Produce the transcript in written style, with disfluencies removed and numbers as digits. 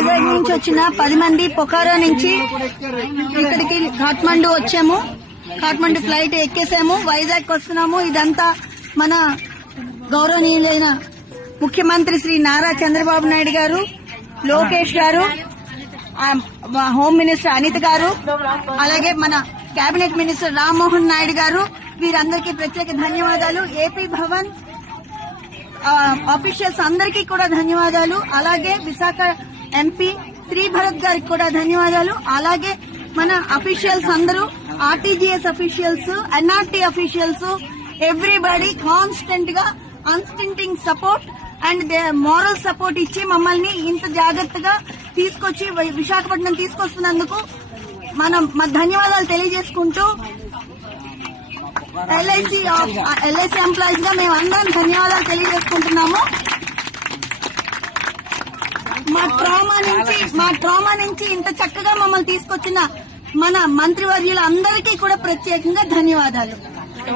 వైజాగ్ నుంచి వచ్చిన 10 మంది పొఖారా నుంచి ఇక్కడికి కాఠ్మండు వచ్చాము. కాఠ్మండు ఫ్లైట్ ఎక్కేసాము, వైజాగ్ వస్తున్నాము. ఇదంతా మన గౌరవనీయులైన ముఖ్యమంత్రి శ్రీ నారా చంద్రబాబు నాయుడు గారు, లోకేష్ గారు, హోమ్ మినిస్టర్ అనిత గారు, అలాగే మన కేబినెట్ మినిస్టర్ రామ్మోహన్ నాయుడు గారు, వీరందరికీ ప్రత్యేక ధన్యవాదాలు. ఏపీ భవన్ ఆఫీషియల్స్ అందరికీ కూడా ధన్యవాదాలు. అలాగే విశాఖ ఎంపీ శ్రీ భరత్ గారికి కూడా ధన్యవాదాలు. అలాగే మన అఫీషియల్స్ అందరూ, RTGS officials, NRT officials, everybody constant గా unstinting support and moral support ఇచ్చి మమ్మల్ని ఇంత జాగ్రత్తగా తీసుకొచ్చి విశాఖపట్నం తీసుకొస్తున్నందుకు మనం మా ధన్యవాదాలు తెలియజేసుకుంటూ ఎల్ఐసి ఎంప్లాయీస్ గా మేము అందరం ధన్యవాదాలు తెలియజేసుకుంటున్నాము. మా ట్రామా నుంచి ఇంత చక్కగా మమ్మల్ని తీసుకొచ్చిన మన మంత్రివర్యులు అందరికీ కూడా ప్రత్యేకంగా ధన్యవాదాలు.